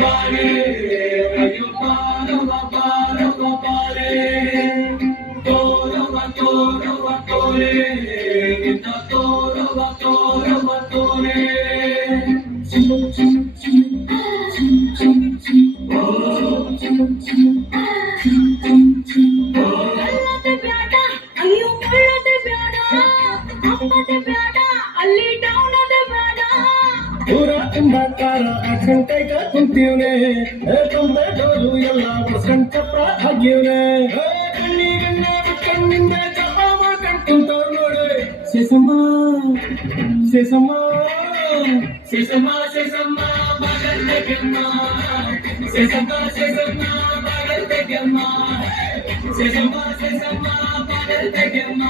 ಬಾರೆ ಅಯ್ಯೋ ಬಾರವ ಬಾರವ ಬಾರೆ ತೋರವ ತೋರವ ತೋರೆ ನಿನ್ನ ತೋರವ ತೋರವ ತೋರೆ ಅಲ್ಲದೆ ಬ್ಯಾಡ ಅಯ್ಯೋ ಒಳ್ಳದೆ ಬ್ಯಾಡ ಅಪ್ಪದೆ ಬ್ಯಾಡ ಅಲ್ಲಿ ಡೌನದೆ ಬೇಡ ಪೂರ ಎಂಬಾಕಾರ ಆಕ್ಷನ್ ಕೈಗ ಕುಂತೀವ್ನೆ ತೊಂಬೆ ಡೋಲು ಎಲ್ಲ ವಸಂತಪ್ಪ ಆಗ್ಯವನೆ ಕಣ್ಣಿಗಣ್ಣ ಕಣ್ಣಿಂದ ಚಪ್ಪ ಮಾಡ್ಕೊಂಡು ಕುಂತವ್ರು ನೋಡಿ ಸೇಸಮ್ಮ ಸೇಸಮ್ಮ ಸೇಸಮ್ಮ ಸೇಸಮ್ಮ ಬಾಗಲ್ ತೆಗೆಮ್ಮ ಸೇಸಮ್ಮ ಸೇಸಮ್ಮ ಬಾಗಲ್ ತೆಗೆಮ್ಮ ಸೇಸಮ್ಮ ಸೇಸಮ್ಮ ಬಾಗಲ್ ತೆಗೆಮ್ಮ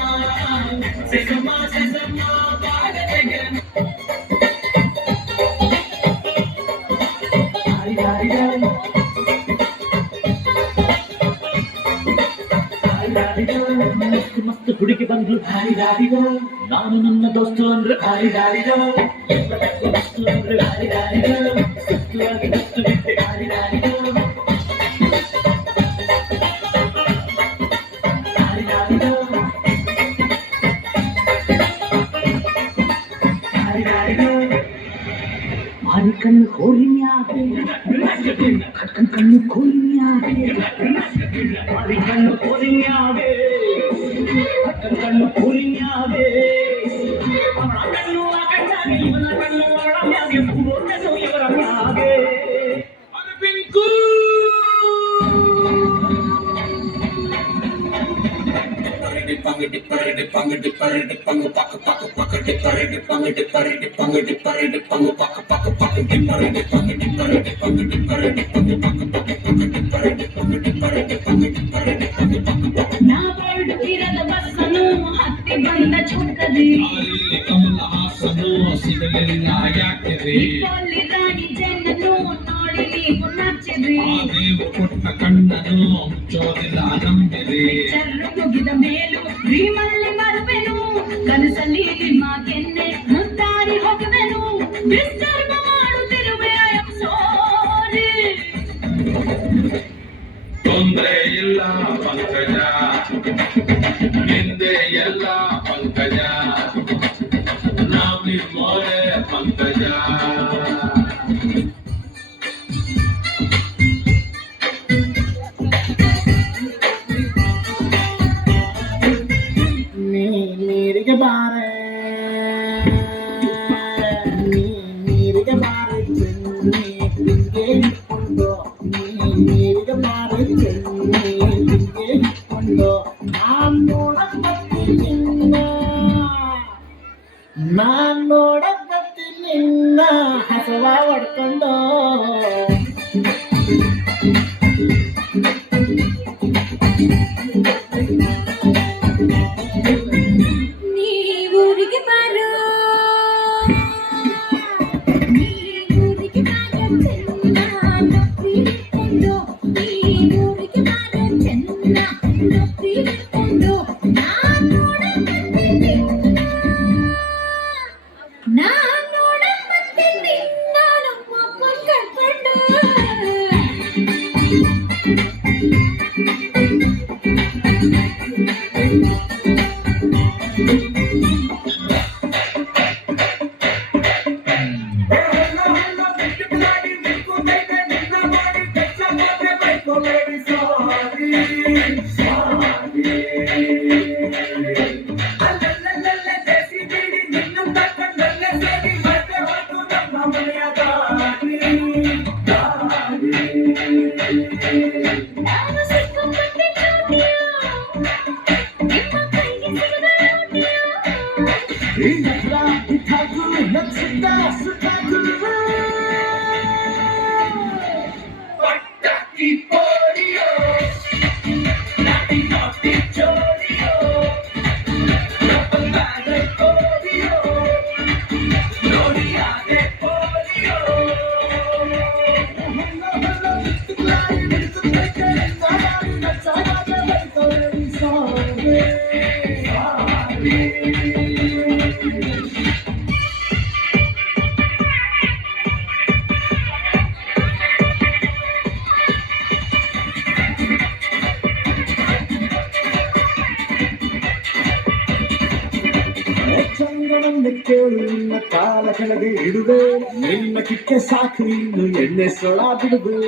ಸೇಸಮ್ಮ ಸೇಸಮ್ಮ ಬಾಗಲ್ ತೆಗೆಮ್ಮ ಮಸ್ತ್ ಮಸ್ತ್ ಹುಡುಗಿ ಬಂದ್ರು ಹಾರಿದಾರಿಗೋ ನಾನು ನನ್ನ ದೋಸ್ತು ಅಂದ್ರೆ ಹಾರಿದಾರಿಗೋ ದೋಸ್ತು ಅಂದ್ರೆ ಹಾರಿದಾರಿಗೋ ಸುತ್ತುವಾಗಿ ದೋಸ್ತು ಬಿಟ್ಟೆ ಹಾರಿದಾರಿಗೋ ಹಾರಿದಾರಿಗೋ ಹಾರಿದಾರಿಗೋ ಮಾರಿ ಕಣ್ಣು ಕೋಲಿನ್ಯಾಗೆ ಕಟ್ಕನ್ ಕಣ್ಣು ಕೋಲಿನ್ಯಾಗೆ ಮಾರಿ ಕಣ್ಣು ಕೋಲಿನ್ಯಾಗೆ ಕಟ್ಕನ್ ಕಣ್ಣು ಕೋಲಿನ್ಯಾಗೆ ಅವಳ ಕಣ್ಣು ಆ ಕಣ್ಣಾಗೆ ಇವನ ಕಣ್ಣು ಅವಳ ಮ್ಯಾಗೆ ಮೂರು ಕಣ್ಣು ಇವರ ಮ್ಯಾಗೆ ಅದು ಪಿಂಕು ನಾ ಬರ್ಡು ಇರದ ಬಸ್ಸನು ಹತ್ತಿ ಬಂದ ಚುಕ್ಕದಿ ಇಪ್ಪಲ್ಲಿ ರಾಣಿ ಜನನು ನೋಡಿ ನೀವು ನಚ್ಚಿದ್ರಿ ಕೊಟ್ಟ ಕಣ್ಣನು ಮುಚ್ಚೋದಿಲ್ಲ ನಂಬಿರಿ ಚರ್ರು ಮುಗಿದ ಮೇಲೂ ರೀಮಲ್ಲಿ ಬರುವೆನು ಕನಸಲ್ಲಿ ನಿಮ್ಮ ಕೆನ್ನೆ ಮುತ್ತಾಡಿ ಹೋಗುವೆನು ಡಿಸ್ಟರ್ಬ್ ಮಾಡುತ್ತಿರುವೆ ಐ ಆಮ್ ಸಾರಿ ತೊಂದ್ರೆ ಇಲ್ಲ ಪಂಕಜ ಹಿಂದೆ ಎಲ್ಲ ಪಂಕಜ ನಾವು ನಿಮ್ಮೋರೆ ಪಂಕಜ ನೀರಿಗೆ ಬಾರೆ ನೀರಿಗೆ ಬಾರೆ ಚೆನ್ನಿಗೆ ಇಟ್ಕೊಂಡು ನೀರಿಗೆ ಬಾರೆ ಚೆನ್ನಿಗೆ ಇಟ್ಕೊಂಡು ನಾನ್ ನೋಡಕತ್ತೀನಿ ನಿನ್ನ ಹಸವ ಹೊಡ್ಕೊಂಡು ನೀವೂರಿಗೆ ಬಾರೋ ನೀವೂರಿಗೆ ಬಾರೋ ಚೆನ್ನ ನೊಪ್ಪಿ ಹಿಡ್ಕೊಂಡು ನೀವೂರಿಗೆ ಬಾರೋ ಚೆನ್ನ ನೊಪ್ಪಿ ಹಿಡ್ಕೊಂಡು ನಾನ್ ನೋಡಕತ್ತೀನಿ ನಾನು ಮಕ್ಕಳು ಕರ್ಕೊಂಡು ನಾನು ಸಿಕ್ಕಾಪಟ್ಟೆ ಚೋಟಿಯೋ ನಿಮ್ಮ ಕೈಗೆ ಸಿಗದ ಪಟಾಕಿ ಪೋಲಿಯೋ ಕೆಳಗೆ ಇಡುವೆ ನಿನ್ನ ಕಿಕ್ಕೆ ಸಾಕು ಇನ್ನು ಎಣ್ಣೆ ಸೊಳ ಬಿಡುವೆ